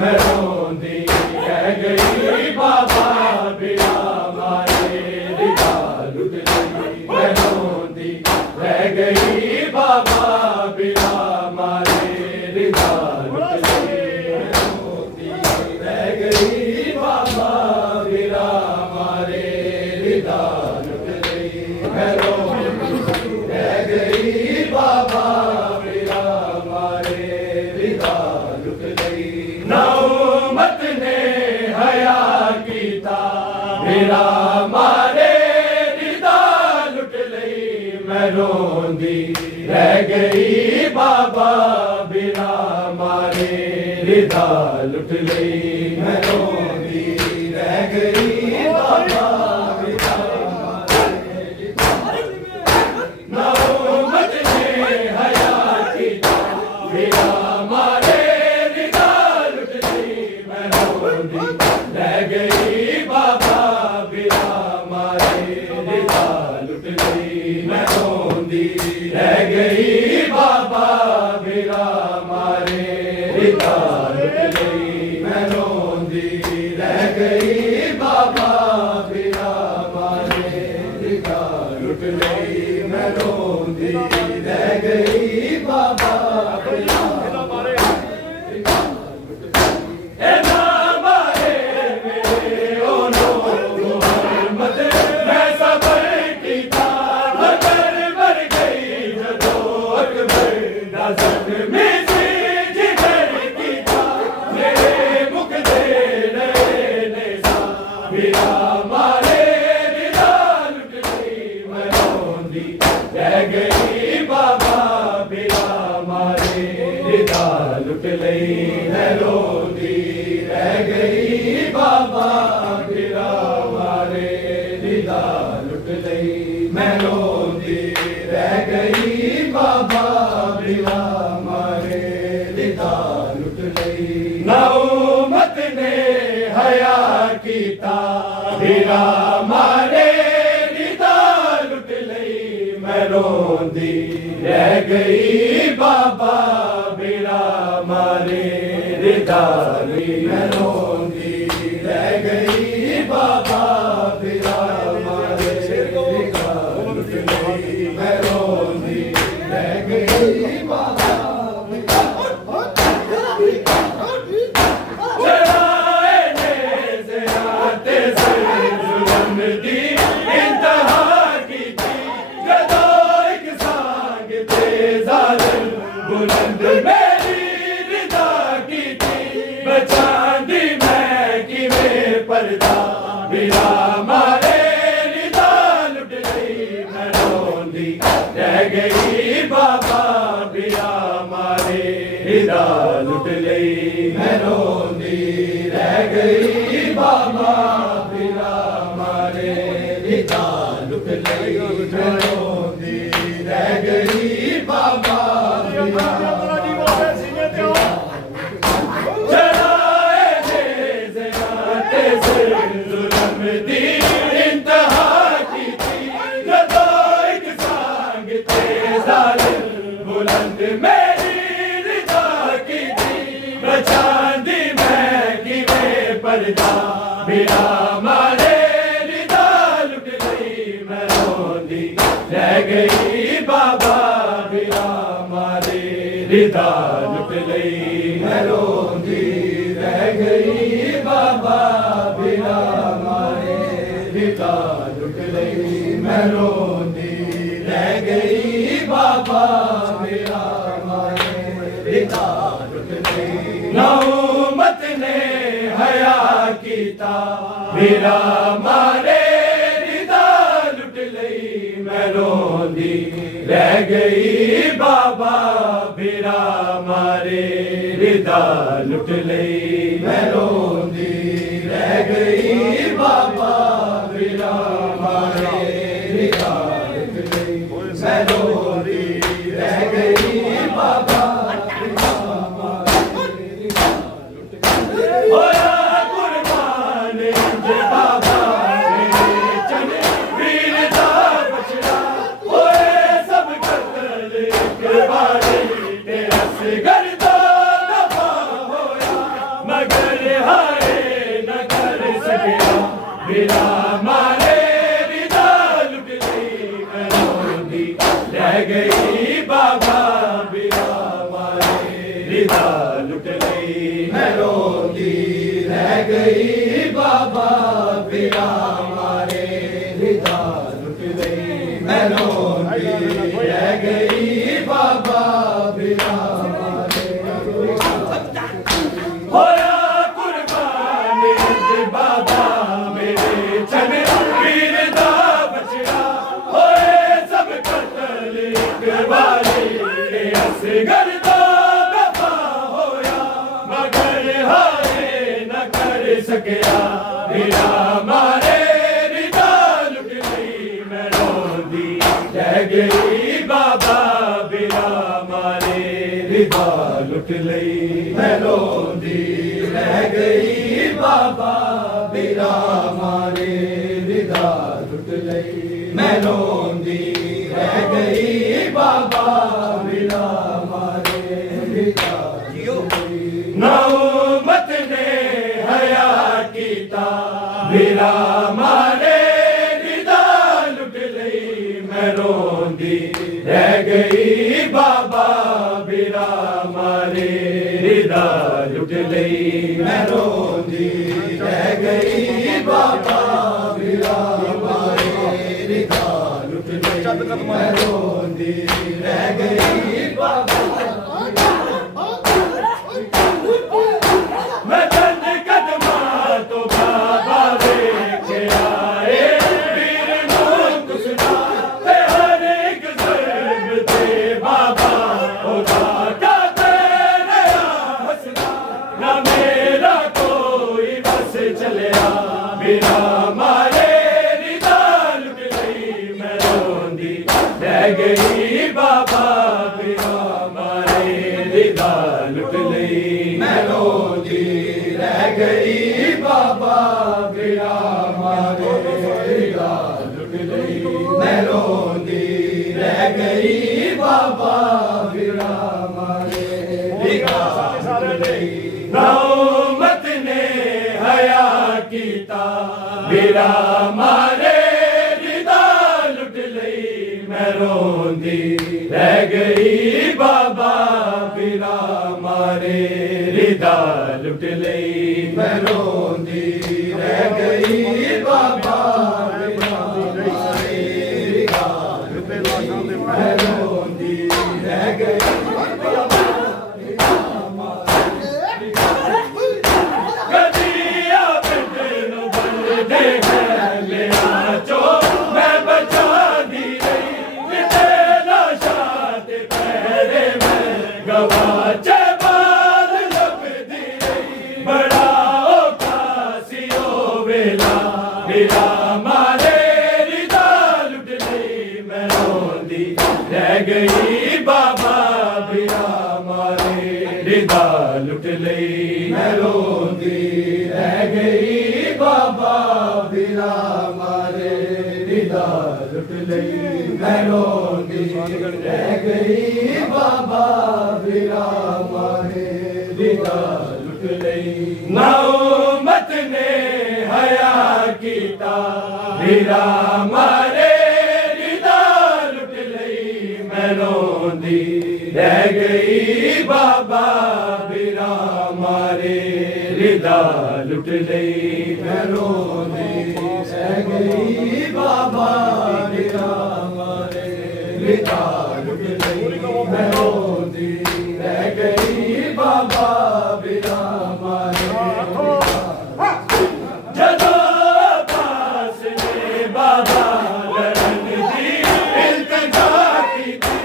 मैं रोंदी रह गई बाबा बिना मारे रिदा लुट गई। मैं रोंदी रह गई बाबा बिना मारे रिदा लुट गई। रोंदी रह गई बाबा बिना मारे रिदा लुट गई। मैं रोंदी रह गई बाबा बिना मारे रिदा लुट गई। ना उम्मत ने हया कीता मेरा मारे रिदा लुट लई। मैं रोंदी रह गई बाबा बिना मारे रिदा लुट लई। मैं रोंदी रह गई बाबा बिना मारे रिदा ना उम्मत ने हया कीता मेरा मारे रिदा लुट लई। मैं रोंदी रह गई बाबा बिना मारे रिदा लुट लई। मैं रोंदी रह गई बाबा बिना मारे रिदा लुट लई। मैं रोंदी रह गई बाबा बिना मारे रिदा लुट लई। मैं रोंदी रह गई बाबा बिना मारे रिदा लुट लई। ए ना मारे मेरे ओ नो मोहम्मद मैं सबर कीता मगर मर गई जदों अकबर दा ज़ख्मी सी जिगर कीता। मेरे मुख दे नए सा बिना मारे रिदा लुट गई। मैं रोंदी रह गई बाबा बिना मारे रिदा लुट लई। मैं रोंदी रह गई बाबा बिना मारे रिदा लुट लई। मैं रोंदी रह गई बाबा बिना मारे रिदा लुट लई। ना उम्मत ने हया कीता बिना मारे रिदा लुट लई। मैं रोंदी रह गई बाबा बिना मारे रिदा लई। मैं रोंदी रह गई बाबा बिना मारे रिदा लुट लई। मैं रोंदी रह गई बाबा चराए ने ज़ियादते से जुल्म दी इंतहा की थी। जदों एक सांग थे ज़ालिम बुलंद मेरी रिदा की थी। बचांदी मैं किवें पर्दा बिना मारे रिदा लुट गई। मैं रोंदी रह गई बाबा बिना मारे रिदा लुट लई। मैं रोंदी रह गई बाबा बिना मारे रिदा लुट लई। मैं रोंदी रह गई बाबा बिना चराए ने ज़ियादते से जुल्म दी इंतहा की थी। जदों एक सांग थे ज़ालिम बुलंद मेरी रिदा की थी। बचांदी मैं किवें पर्दा बिना मारे रिदा लुट गई। मैं रोंदी रह गई बाबा बिना मारे रिदा लुट लई। मैं रोंदी रह गई बाबा बिना मारे रिदा लुट लई। मैं रोंदी रह गई बाबा बिना मारे रिदा लुट लई। ना उम्मत ने हया कीता बिना मारे रिदा लुट लई। मैं रोंदी रह गई बाबा बिना मारे रिदा लुट लई। मैं रोंदी रह गई बाबा बिना मारे रिदा लुट लई। मैं रोंदी रह गई बाबा बिना मारे रिदा लुट लई। होया कुर्बान इंज बाबा मेरे चने वीर दा बछड़ा। होए सब कत्ल एक बारी तेरा सिगर दा दफा होया। मगर हाय न कर सकिया बिना मारे रिदा लुट गई मैं रोंदी रह गई बाबा बिना मारे रिदा लुट गई मैं रोंदी रह गई बाबा बिना मारे रिदा लुट गई मैं रोंदी रह गई बाबा बिना मारे होया कुर्बान बाबा मेरे चन वीर दा बचड़ा होए सब कतल वाले असगर दा दफा होया मगर हाय न कर सकिया बिना मारे रिदा लुट गई मैं रोंदी रह गई बाबा बिना मारे रिदा लुट गई मैं रोंदी रह गई बाबा बिना मारे रिदा लुट गई मैं रोंदी रह गई बाबा बिना मारे रिदा ना उम्मत ने हया कीता बिना मारे रिदा लुट गई मैं रोंदी रह गई बाबा बिना मारे रिदा लुट गई मैं रोंदी रह गई बाबा बिना मारे रिदा लुट गई मैं रोंदी रह गई बाबा मैं चंद कदमा तो बाबा देख आए वीर नून सुना हर एक ज़र्ब ते बाबा होता क्या तेरे हंसना ना मेरा कोई बस चलिया बिना मारे रिदा लुट गई मैं रोंदी रह गई बाबा बिना मारे रिदा लुट गई मैं रोंदी रह गई बाबा बिना मारे रिदा लुट गई मैं रोंदी रह गई बाबा बिना मारे रिदा लुट गई ना उम्मत ने हया कीता बिना मारे रिदा लुट गई मैं रोंदी रह गई बाबा बिना मारे रिदा लुट गई मैं रोंदी रह गई बाबा बिना मारे रिदा लुट गई मैं रोंदी रह गई गदिया बिन बल दे ले आचो मैं बचा दी रही तेरा शाद पहरे में गवाचे बाल लब दी रही बड़ा ओकासियो वेला बिना मारे रिदा लुट गई मैं रोंदी रह गई बाबा बिना मारे रिदा लुट गई मैं रोंदी रह गई बाबा बिना मारे रिदा लुट गई मैं रोंदी रह गई बाबा बिना मारे रिदा लुट गई ना उम्मत ने हया कीता बिना मारे रिदा लुट गई मैं रोंदी रह गई बाबा बिना मारे रिदा लुट गई मैं रोंदी रह गई बाबा बिना मारे रिदा लुट गई मैं रोंदी रह गई बाबा बिना मारे जदों पास ने बाबा लड़न दी इल्तिजा की थी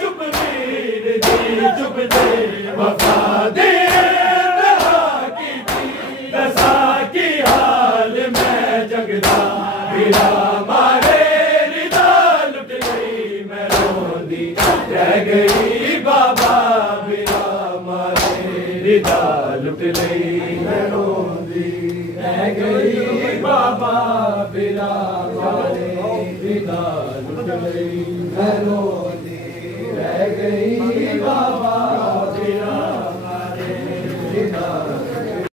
चुप मीर दी चुप दे वफा दे की थी दसा की हाल में जगदा बिना मारे रिदा लुट गई मैं रोंदी रह गई बाबा बिना मारे रिदा लुट गई मैं रोंदी रह गई बाबा बिना मारे रिदा लुट गई मैं रोंदी रह गई बाबा बिना मारे रिदा बाबा